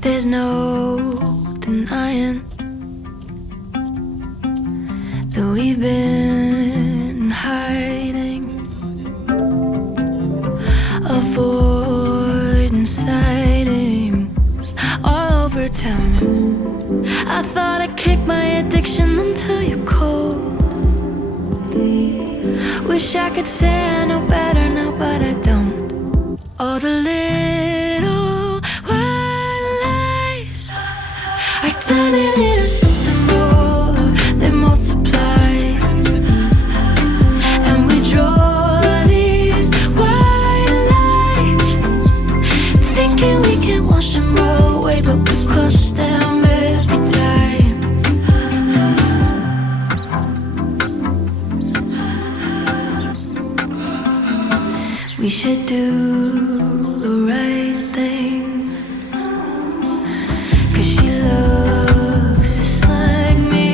There's no denying that we've been hiding, avoiding sightings all over town. I thought I kicked my addiction until you called. Wish I could say I know better now, but I don't. All the little white lies are turning into something more. They multiply, and we draw these white lines, thinking we can wash them away, but we cross them every time. We should do the right thing, 'cause she looks just like me.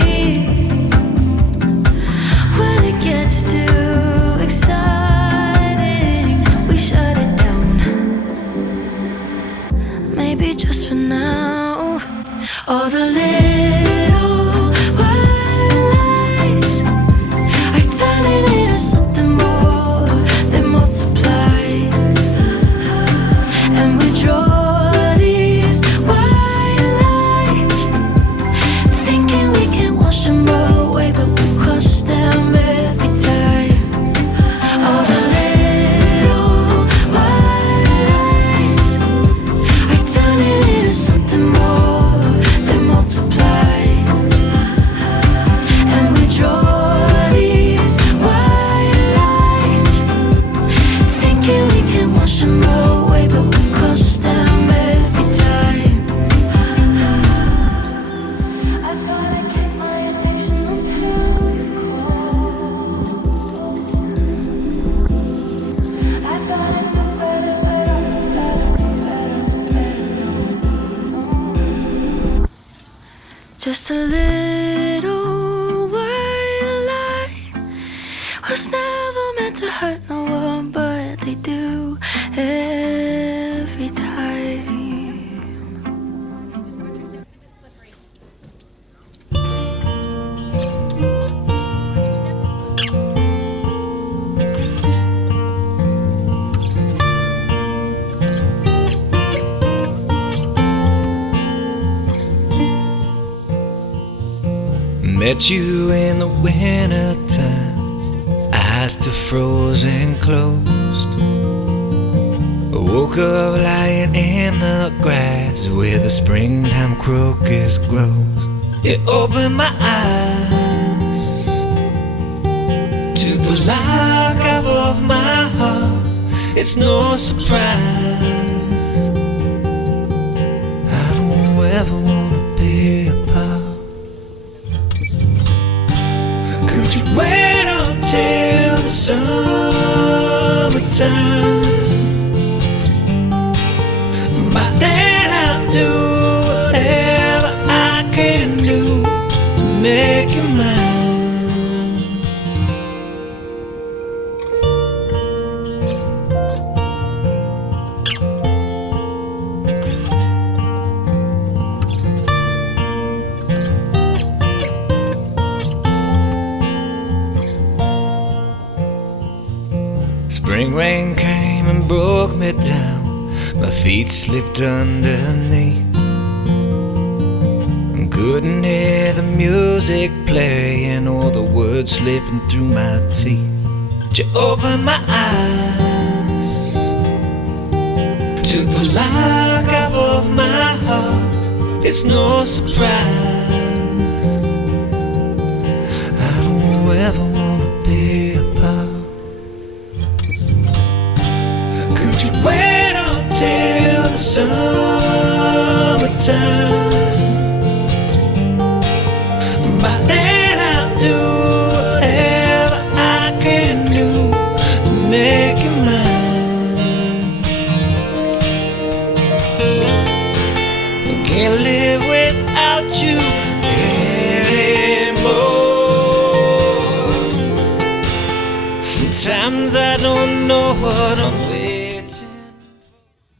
When it gets too exciting, we shut it down. Maybe just for now. All the little white lies are turning into something more. They multiply, and we draw these white lines, thinking we can wash them away, but we cross them every time. All the little white lies are turning into something more. They multiply, and we draw these white lines, thinking we can wash them away, but we cross them every time. I thought I kept my addiction until you called. I thought I knew better, just a little white lie was never meant to hurt no one, but they do every time. Met you in the winter time, eyes still frozen closed. Woke up lying in the grass where the springtime crocus grows. You opened my eyes, took the lock off of my heart. It's no surprise I don't ever wanna be apart. Could you wait until the summertime? By then I'll do whatever I can do to make you mine. Spring rain came and broke me down. My feet slipped underneath. Couldn't hear the music playing or the words slipping through my teeth. But you opened my eyes, took the lock off of my heart. It's no surprise I don't ever wanna be apart. Could you wait until the summertime? By then I'll do whatever I can do to make you mine. I can't live without you anymore. Sometimes I don't don't know what I'm waiting